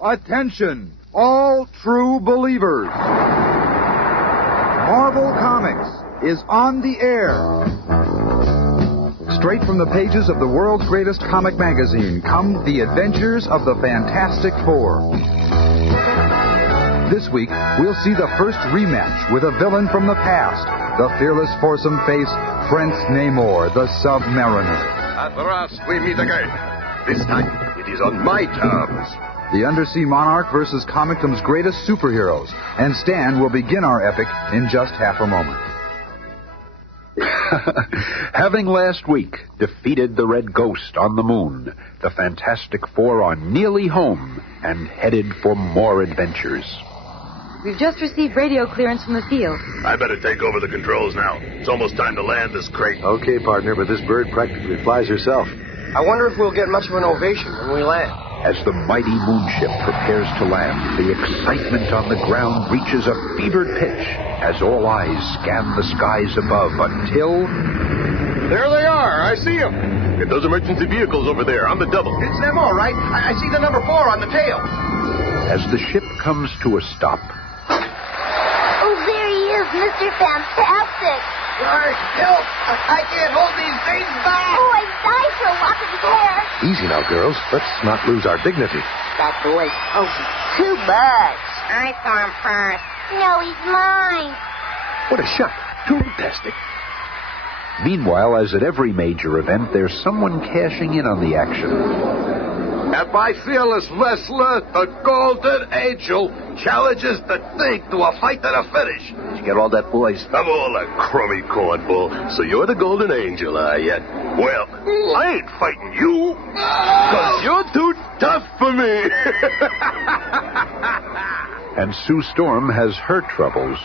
Attention, all true believers. Marvel Comics is on the air. Straight from the pages of the world's greatest comic magazine come the adventures of the Fantastic Four. This week, we'll see the first rematch with a villain from the past, the fearless foursome face, Prince Namor, the Submariner. At last we meet again. This time, it is on my terms. The Undersea Monarch versus Comicdom's greatest superheroes. And Stan will begin our epic in just half a moment. Having last week defeated the Red Ghost on the moon, the Fantastic Four are nearly home and headed for more adventures. We've just received radio clearance from the field. I better take over the controls now. It's almost time to land this crate. Okay, partner, but this bird practically flies herself. I wonder if we'll get much of an ovation when we land. As the mighty moonship prepares to land, the excitement on the ground reaches a fevered pitch as all eyes scan the skies above until... There they are. I see them. Get those emergency vehicles over there on the double. It's them all right. I see the number 4 on the tail. As the ship comes to a stop... Oh, there he is, Mr. Fantastic. George, help! I can't hold these things back! Oh, I died for a lock of his hair. Easy now, girls. Let's not lose our dignity. That boy, oh, he's too much. I saw him first. No, he's mine. What a shot. Fantastic. Meanwhile, as at every major event, there's someone cashing in on the action. And my fearless wrestler, the Golden Angel, challenges the Thing to a fight to the finish. Did you get all that, boys? I'm all a crummy cornball, so you're the Golden Angel, are you? Well, I ain't fighting you, because you're too tough for me. And Sue Storm has her troubles.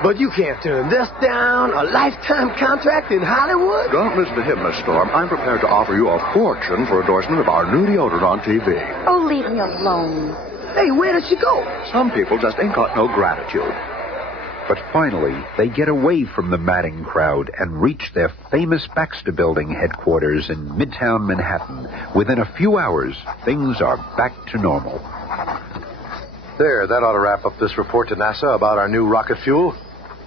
But you can't turn this down. A lifetime contract in Hollywood? Don't listen to him, Miss Storm. I'm prepared to offer you a fortune for endorsement of our new deodorant on TV. Oh, leave me alone. Hey, where did she go? Some people just ain't got no gratitude. But finally, they get away from the madding crowd and reach their famous Baxter Building headquarters in Midtown Manhattan. Within a few hours, things are back to normal. There, that ought to wrap up this report to NASA about our new rocket fuel.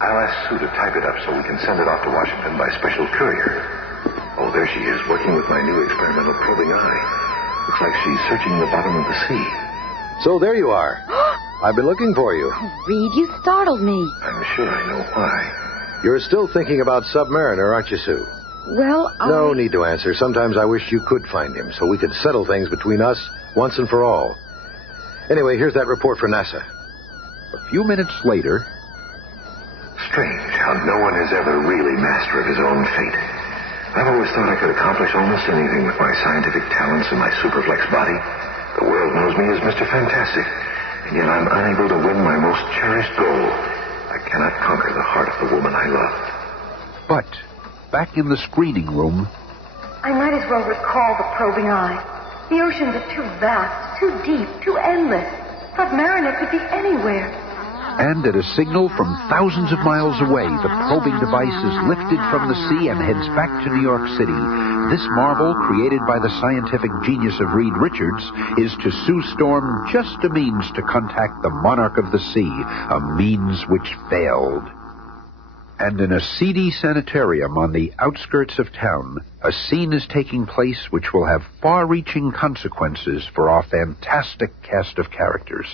I'll ask Sue to type it up so we can send it off to Washington by special courier. Oh, there she is, working with my new experimental probing eye. Looks like she's searching the bottom of the sea. So there you are. I've been looking for you. Oh, Reed, you startled me. I'm sure I know why. You're still thinking about Submariner, aren't you, Sue? Well, No need to answer. Sometimes I wish you could find him so we could settle things between us once and for all. Anyway, here's that report for NASA. A few minutes later... Strange how no one is ever really master of his own fate. I've always thought I could accomplish almost anything with my scientific talents and my superflex body. The world knows me as Mr. Fantastic, and yet I'm unable to win my most cherished goal. I cannot conquer the heart of the woman I love. But, back in the screening room... I might as well recall the probing eye. The oceans are too vast, too deep, too endless. Submariner could be anywhere. And at a signal from thousands of miles away, the probing device is lifted from the sea and heads back to New York City. This marvel, created by the scientific genius of Reed Richards, is to Sue Storm just a means to contact the monarch of the sea, a means which failed. And in a seedy sanitarium on the outskirts of town, a scene is taking place which will have far-reaching consequences for our fantastic cast of characters.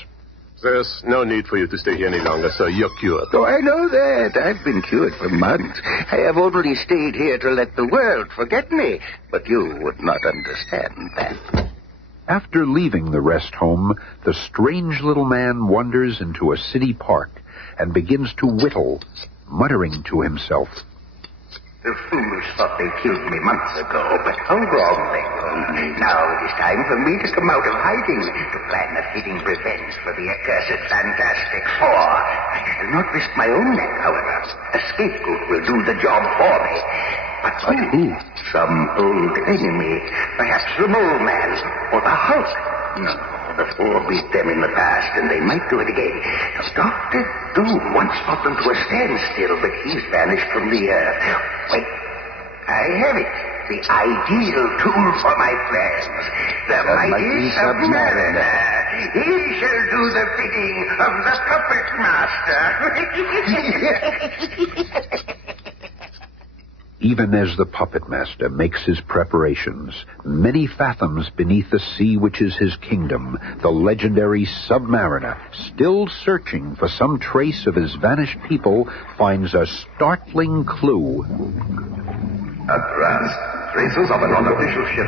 There's no need for you to stay here any longer, sir. You're cured. Oh, I know that. I've been cured for months. I have only stayed here to let the world forget me. But you would not understand that. After leaving the rest home, the strange little man wanders into a city park and begins to whittle, muttering to himself. The fools thought they killed me months ago, but how wrong they were. Now it is time for me to come out of hiding, to plan a fitting revenge for the accursed Fantastic Four. I shall not risk my own neck, however. A scapegoat will do the job for me. But who? Some old enemy. Perhaps the Mole Man or the Hulk. No, the Four beat them in the past, and they might do it again. Dr. Doom once brought them to a standstill, but he's vanished from the earth. Wait, I have it. the ideal tool for my plans. The mighty Submariner. He shall do the bidding of the Puppet Master. Even as the Puppet Master makes his preparations, many fathoms beneath the sea which is his kingdom, the legendary Submariner, still searching for some trace of his vanished people, finds a startling clue. At last, traces of an unofficial ship.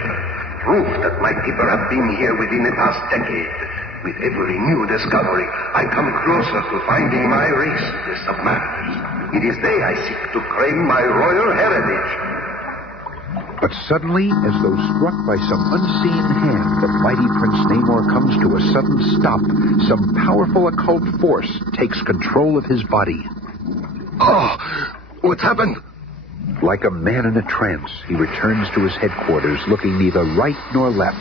Proof that my people have been here within the past decade. With every new discovery, I come closer to finding my race, the Submariners. It is they I seek to claim my royal heritage. But suddenly, as though struck by some unseen hand, the mighty Prince Namor comes to a sudden stop. Some powerful occult force takes control of his body. Oh, what happened? Like a man in a trance, he returns to his headquarters, looking neither right nor left.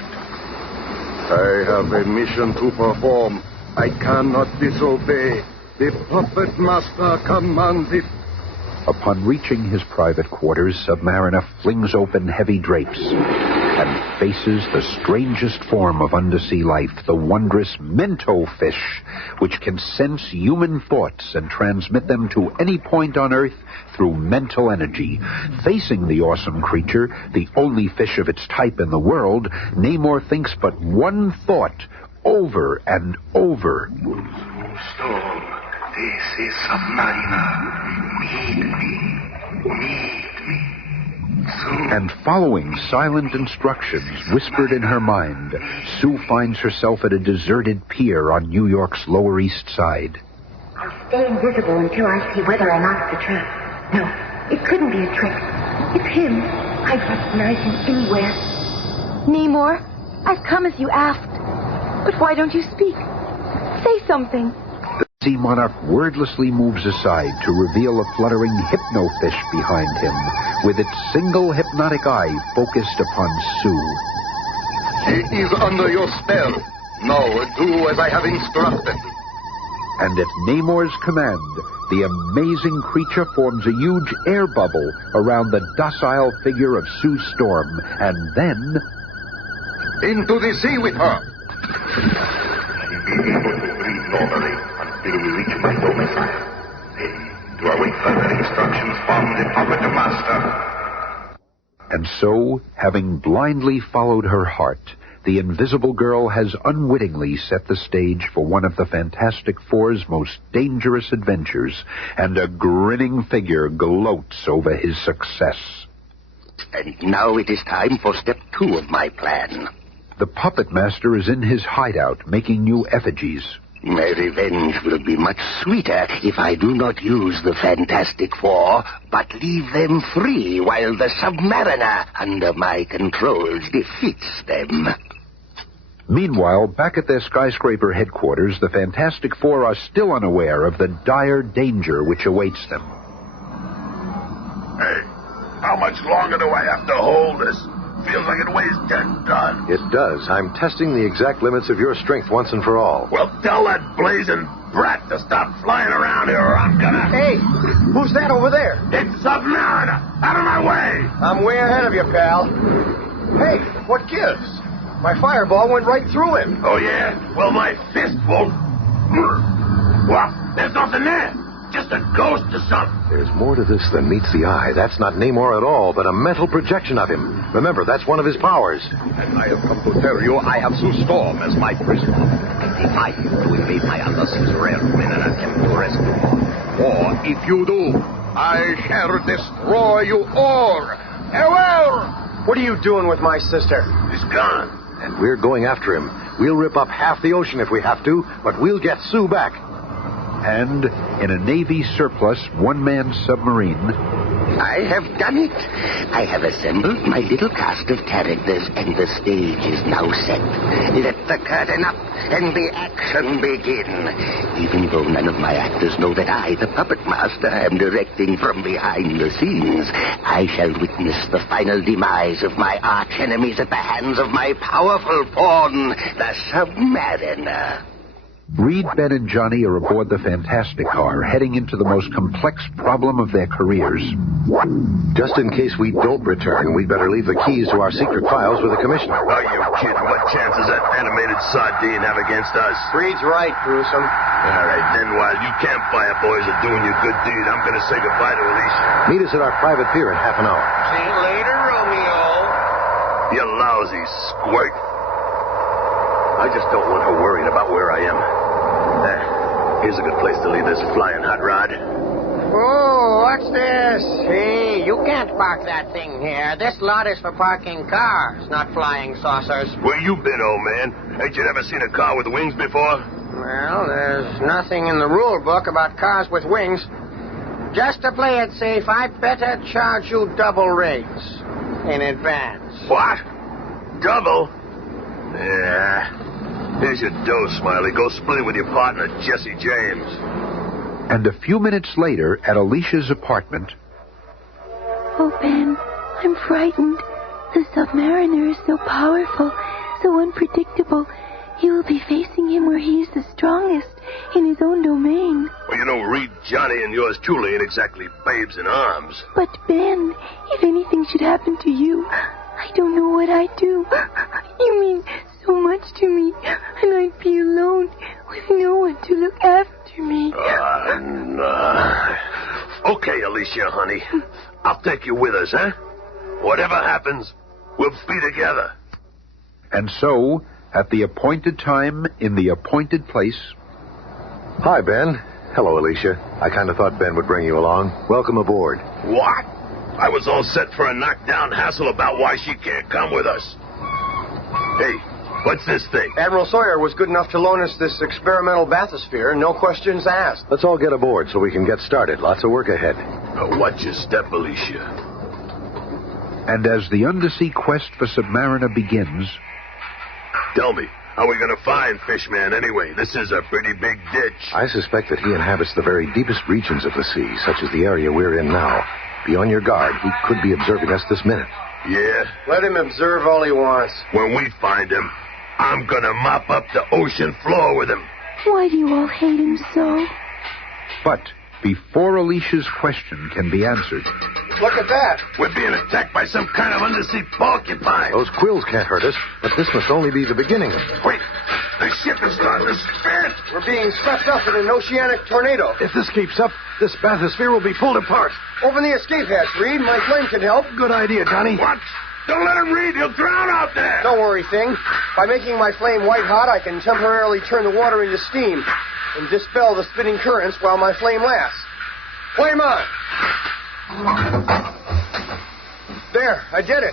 I have a mission to perform. I cannot disobey. The Puppet Master commands it. Upon reaching his private quarters, Submariner flings open heavy drapes and faces the strangest form of undersea life, the wondrous Mento fish, which can sense human thoughts and transmit them to any point on Earth through mental energy. Facing the awesome creature, the only fish of its type in the world, Namor thinks but one thought over and over. Storm, this is Submariner. Meet me. Soon. And following silent instructions whispered in her mind, Sue finds herself at a deserted pier on New York's Lower East Side. I'll stay invisible until I see whether or not it's a trap. No, it couldn't be a trick. It's him. I'd recognize him anywhere. Namor, I've come as you asked. But why don't you speak? Say something. The sea monarch wordlessly moves aside to reveal a fluttering hypnofish behind him, with its single hypnotic eye focused upon Sue. He is under your spell. Now do as I have instructed. And at Namor's command, the amazing creature forms a huge air bubble around the docile figure of Sue Storm, and then... Into the sea with her! She'll be able to breathe normally until we reach my domicile. Then, to await further instructions from the Puppet Master. And so, having blindly followed her heart, the Invisible Girl has unwittingly set the stage for one of the Fantastic Four's most dangerous adventures, and a grinning figure gloats over his success. And now it is time for step 2 of my plan. The Puppet Master is in his hideout making new effigies. My revenge will be much sweeter if I do not use the Fantastic Four, but leave them free while the Submariner, under my control, defeats them. Meanwhile, back at their skyscraper headquarters, the Fantastic Four are still unaware of the dire danger which awaits them. Hey, how much longer do I have to hold this? Feels like it weighs 10 tons. It does. I'm testing the exact limits of your strength once and for all. Well, tell that blazing brat to stop flying around here or I'm gonna... Hey, who's that over there? It's Submariner! Out of my way! I'm way ahead of you, pal. Hey, what gives? My fireball went right through him. Oh, yeah? Well, my fist won't... What? There's nothing there. Just a ghost or something. There's more to this than meets the eye. That's not Namor at all, but a mental projection of him. Remember, that's one of his powers. And I have come to tell you I have Sue Storm as my prisoner. I defy you to invade my underseas realm in an attempt to rescue her. Or, if you do, I shall destroy you all. Farewell! What are you doing with my sister? He's gone. And we're going after him. We'll rip up half the ocean if we have to, but we'll get Sue back. And, in a Navy surplus one-man submarine... I have done it. I have assembled my little cast of characters, and the stage is now set. Let the curtain up, and the action begin. Even though none of my actors know that I, the Puppet Master, am directing from behind the scenes, I shall witness the final demise of my arch-enemies at the hands of my powerful pawn, the Submariner. Reed, Ben, and Johnny are aboard the Fantastic car, heading into the most complex problem of their careers. Just in case we don't return, we'd better leave the keys to our secret files with the commissioner. Are you kidding? What chance does that animated sardine have against us? Reed's right, Gruesome. All right, then while you campfire boys are doing your good deed, I'm going to say goodbye to Alicia. Meet us at our private pier in half an hour. See you later, Romeo. You lousy squirt. I just don't want her worried about where I am. Here's a good place to leave this flying hot rod. Oh, what's this? Hey, you can't park that thing here. This lot is for parking cars, not flying saucers. Where you been, old man? Ain't you never seen a car with wings before? Well, there's nothing in the rule book about cars with wings. Just to play it safe, I'd better charge you double rates in advance. What? Double? Yeah. Here's your dough, Smiley. Go split it with your partner, Jesse James. And a few minutes later, at Alicia's apartment... Oh, Ben, I'm frightened. The Submariner is so powerful, so unpredictable. You will be facing him where he is the strongest, in his own domain. Well, you know, Reed, Johnny, and yours truly ain't exactly babes in arms. But, Ben, if anything should happen to you, I don't know what I'd do. You mean so much to me, and I'd be alone with no one to look after me. Okay, Alicia, honey. I'll take you with us, huh? Whatever happens, we'll be together. And so, at the appointed time, in the appointed place... Hi, Ben. Hello, Alicia. I kind of thought Ben would bring you along. Welcome aboard. What? I was all set for a knockdown hassle about why she can't come with us. Hey, what's this thing? Admiral Sawyer was good enough to loan us this experimental bathysphere, no questions asked. Let's all get aboard so we can get started. Lots of work ahead. Watch your step, Alicia. And as the undersea quest for Submariner begins... Tell me, how are we going to find Fishman anyway? This is a pretty big ditch. I suspect that he inhabits the very deepest regions of the sea, such as the area we're in now. Be on your guard. He could be observing us this minute. Yeah? Let him observe all he wants. When we find him, I'm going to mop up the ocean floor with him. Why do you all hate him so? But before Alicia's question can be answered... Look at that. We're being attacked by some kind of undersea porcupine. Those quills can't hurt us, but this must only be the beginning. Wait, the ship is starting to spin. We're being swept up in an oceanic tornado. If this keeps up, this bathysphere will be pulled apart. Open the escape hatch, Reed. My flame can help. Good idea, Johnny. What? Don't let him read. He'll drown out there. Don't worry, Thing. By making my flame white hot, I can temporarily turn the water into steam and dispel the spinning currents while my flame lasts. Flame on. There, I did it.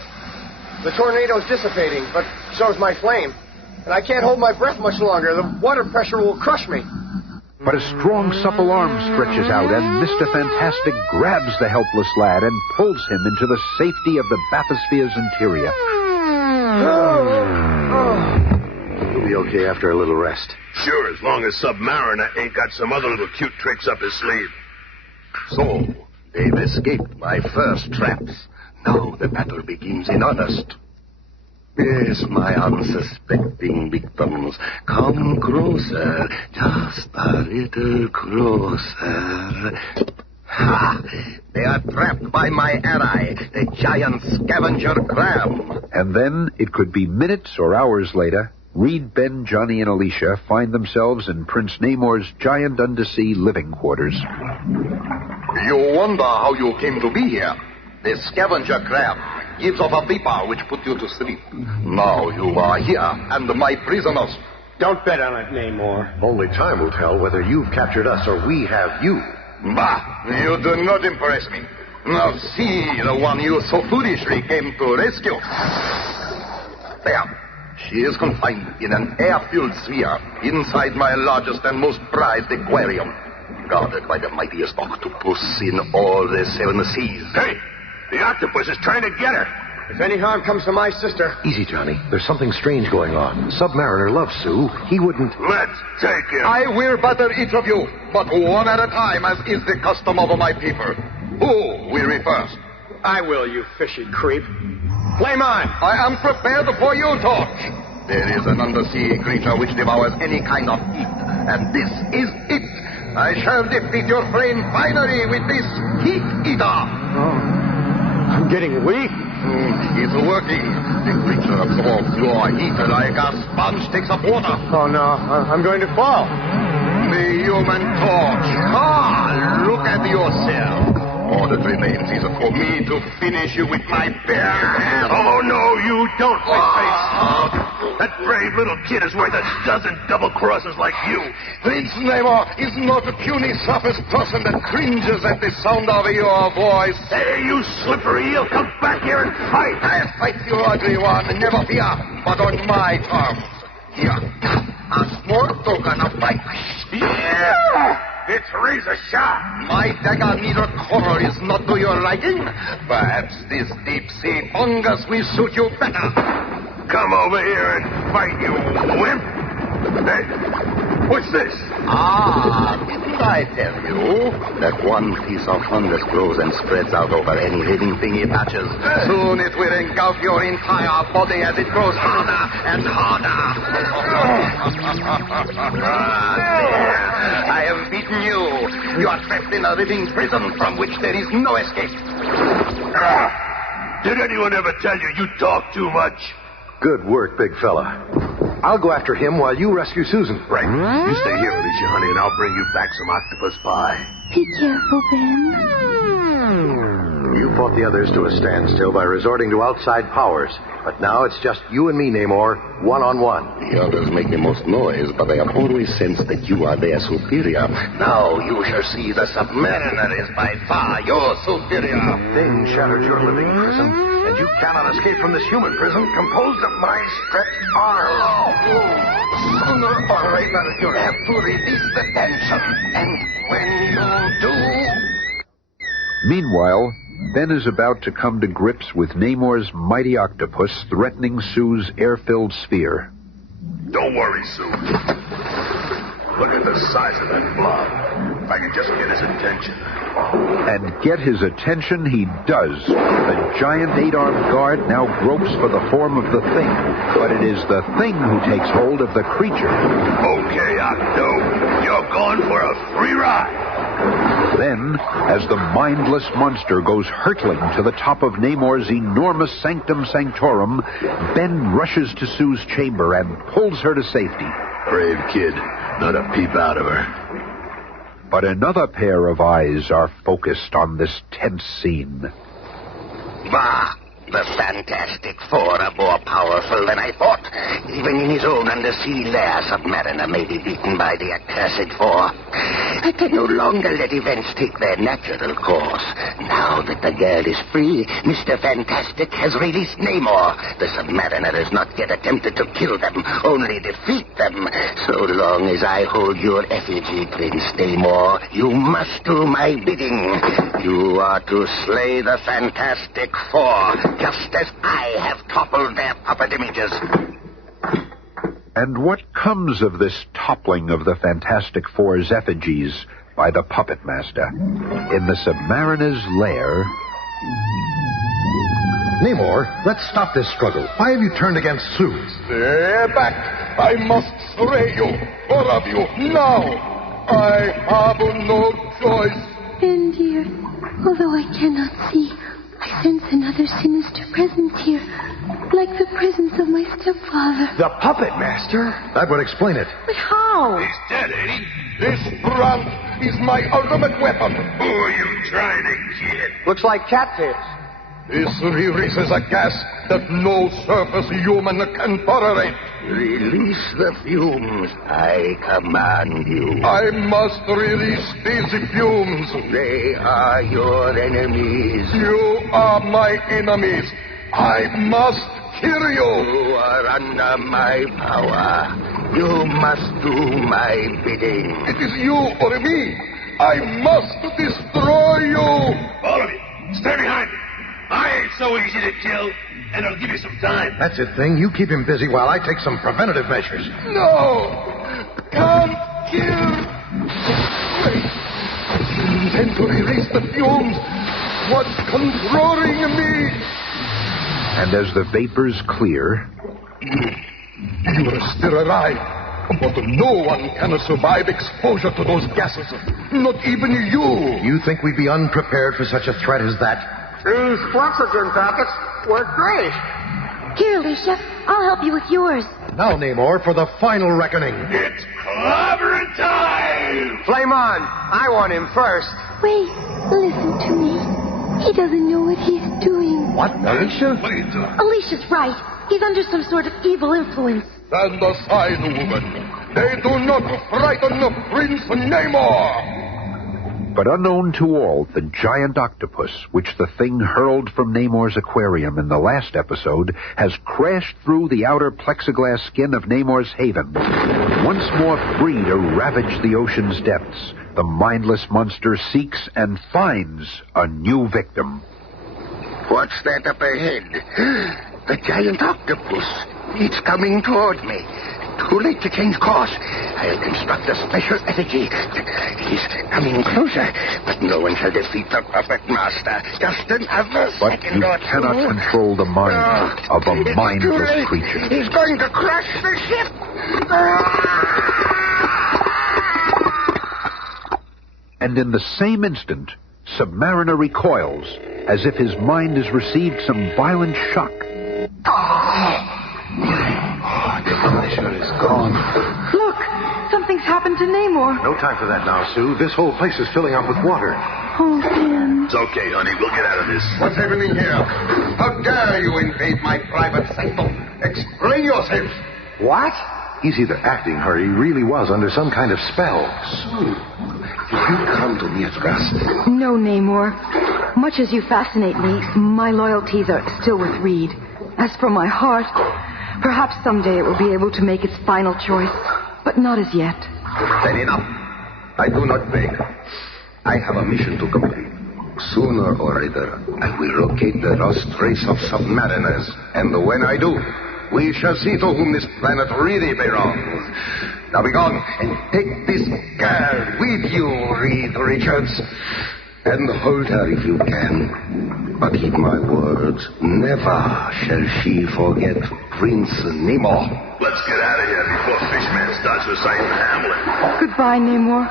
The tornado's dissipating, but so's my flame. And I can't hold my breath much longer. The water pressure will crush me. But a strong, supple arm stretches out, and Mr. Fantastic grabs the helpless lad and pulls him into the safety of the bathysphere's interior. You'll be okay after a little rest. Sure, as long as Submariner ain't got some other little cute tricks up his sleeve. So, they've escaped my first traps. Now the battle begins in earnest. Yes, my unsuspecting victims, come closer, just a little closer. Ha! They are trapped by my ally, the giant scavenger crab. And then, it could be minutes or hours later, Reed, Ben, Johnny, and Alicia find themselves in Prince Namor's giant undersea living quarters. You wonder how you came to be here. The scavenger crab gives off a vapor which put you to sleep. Now you are here and my prisoners. Don't bet on it, Namor. Only time will tell whether you've captured us or we have you. Bah, you do not impress me. Now see the one you so foolishly came to rescue. There. She is confined in an air-filled sphere inside my largest and most prized aquarium, guarded by the mightiest octopus in all the seven seas. Hey, the octopus is trying to get her. If any harm comes to my sister... Easy, Johnny. There's something strange going on. Submariner loves Sue. He wouldn't... Let's take him. I will batter each of you, but one at a time, as is the custom of my people. Who will be first? I will, you fishy creep. Flame on! I am prepared for your torch. There is an undersea creature which devours any kind of heat. And this is it. I shall defeat your flame finally with this heat eater. Oh, I'm getting weak. It's working. The creature absorbs your heat like a sponge takes up water. Oh, no. I'm going to fall. The Human Torch. Ah, look at yourself. All that remains is for me to finish you with my bare hands. Oh, no, you don't, my face. That brave little kid is worth a dozen double crosses like you. Prince Namor is not the puny surface person that cringes at the sound of your voice. Hey, you slippery eel, come back here and fight. I'll fight you, ugly one, never fear, but on my terms. Here, a small token of my... Yeah! It's razor sharp. My dagger needle coral is not to your liking. Perhaps this deep-sea fungus will suit you better. Come over here and fight, you wimp. Hey, what's this? Ah, didn't I tell you that one piece of fungus grows and spreads out over any living thing it touches? Soon it will engulf your entire body as it grows harder and harder. I have beaten you. You are trapped in a living prison from which there is no escape. Did anyone ever tell you you talk too much? Good work, big fella. I'll go after him while you rescue Susan. Right. You stay here, Alicia, honey, and I'll bring you back some octopus pie. Be careful, Ben. You fought the others to a standstill by resorting to outside powers. But now it's just you and me, Namor, one-on-one. The others make the most noise, but I have always sensed that you are their superior. Now you shall see the Submariner is by far your superior. Thing shattered your living prison, and you cannot escape from this human prison composed of my stretched arms. Sooner or later, you'll have to release the tension. And when you do... Meanwhile, Ben is about to come to grips with Namor's mighty octopus threatening Sue's air-filled sphere. Don't worry, Sue. Look at the size of that blob. If I can just get his attention. And get his attention he does. The giant 8-armed guard now gropes for the form of the Thing, but it is the Thing who takes hold of the creature. Okay, Octo. You're going for a free ride. Then, as the mindless monster goes hurtling to the top of Namor's enormous sanctum sanctorum, Ben rushes to Sue's chamber and pulls her to safety. Brave kid. Not a peep out of her. But another pair of eyes are focused on this tense scene. Bah! The Fantastic Four are more powerful than I thought. Even in his own undersea lair, Submariner may be beaten by the accursed Four. I can no longer let events take their natural course. Now that the girl is free, Mr. Fantastic has released Namor. The Submariner has not yet attempted to kill them, only defeat them. So long as I hold your effigy, Prince Namor, you must do my bidding. You are to slay the Fantastic Four, just as I have toppled their puppet images. And what comes of this toppling of the Fantastic Four's effigies by the Puppet Master? In the Submariner's lair... Namor, let's stop this struggle. Why have you turned against Sue? Stay back. I must slay you. All of you, now. I have no choice. Ben, dear, although I cannot see, I sense another sinister presence here, like the presence of my stepfather. The Puppet Master? That would explain it. But how? He's dead, ain't he? This brand is my ultimate weapon. Who are you trying to get? Looks like catfish. This releases a gas that no surface human can tolerate. Release the fumes. I command you. I must release these fumes. They are your enemies. You are my enemies. I must kill you. You are under my power. You must do my bidding. It is you or me. I must destroy you. All of you, stay behind me. I ain't so easy to kill, and I'll give you some time. That's it, Thing. You keep him busy while I take some preventative measures. No! Come kill! Wait. Then to release the fumes. What's controlling me? And as the vapors clear... You are still alive. But no one can survive exposure to those gases. Not even you. You think we'd be unprepared for such a threat as that? These oxygen packets work great. Here, Alicia, I'll help you with yours. Now, Namor, for the final reckoning. It's clobbering time! Flame on. I want him first. Wait, listen to me. He doesn't know what he's doing. What, Alicia? Alicia's right. He's under some sort of evil influence. Stand aside, woman. They do not frighten Prince Namor. But unknown to all, the giant octopus, which the Thing hurled from Namor's aquarium in the last episode, has crashed through the outer plexiglass skin of Namor's haven. Once more free to ravage the ocean's depths, the mindless monster seeks and finds a new victim. What's that up ahead? The giant octopus. It's coming toward me. Too late to change course. I'll construct a special energy. He's coming closer, but no one shall defeat the puppet master. Just another But second you or cannot two. control the mind of a It's too mindless late. creature. He's going to crush the ship. And in the same instant, Submariner recoils, as if his mind has received some violent shock. The pressure is gone. Look, something's happened to Namor. No time for that now, Sue. This whole place is filling up with water. Oh, Ben. It's okay, honey. We'll get out of this. What's happening here? How dare you invade my private sanctum? Explain yourself. What? He's either acting or he really was under some kind of spell. Sue, if you come to me at last. No, Namor. Much as you fascinate me, my loyalties are still with Reed. As for my heart, perhaps someday it will be able to make its final choice, but not as yet. Then enough. I do not beg. I have a mission to complete. Sooner or later, I will locate the lost race of submariners. And when I do, we shall see to whom this planet really belongs. Now be gone and take this girl with you, Reed Richards. And hold her if you can. But heed my words. Never shall she forget Prince Namor. Let's get out of here before Fishman starts reciting Hamlet. Goodbye, Namor.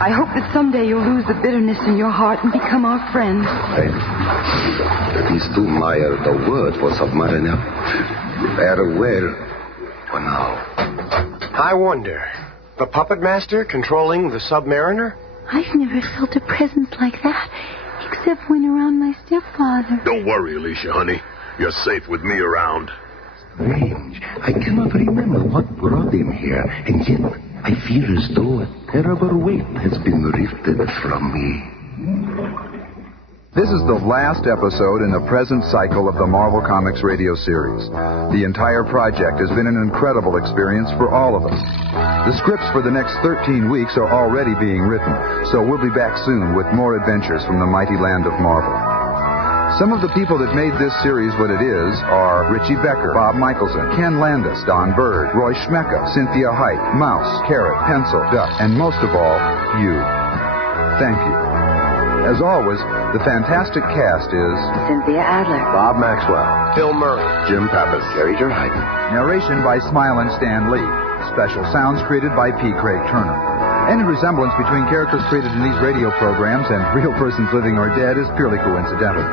I hope that someday you'll lose the bitterness in your heart and become our friend. That is too mild a word for Submariner. Farewell for now. I wonder, the puppet master controlling the Submariner? I've never felt a presence like that, except when around my stepfather. Don't worry, Alicia, honey. You're safe with me around. Strange. I cannot remember what brought him here, and yet I feel as though a terrible weight has been lifted from me. This is the last episode in the present cycle of the Marvel Comics radio series. The entire project has been an incredible experience for all of us. The scripts for the next 13 weeks are already being written, so we'll be back soon with more adventures from the mighty land of Marvel. Some of the people that made this series what it is are Richie Becker, Bob Michelson, Ken Landis, Don Bird, Roy Schmecka, Cynthia Height, Mouse, Carrot, Pencil, Duck, and most of all, you. Thank you. As always, the fantastic cast is Cynthia Adler, Bob Maxwell, Bill Murray, Jim Pappas, Jerry Terheiden. narration by Smile and Stan Lee. Special sounds created by P. Craig Turner. Any resemblance between characters created in these radio programs and real persons living or dead is purely coincidental.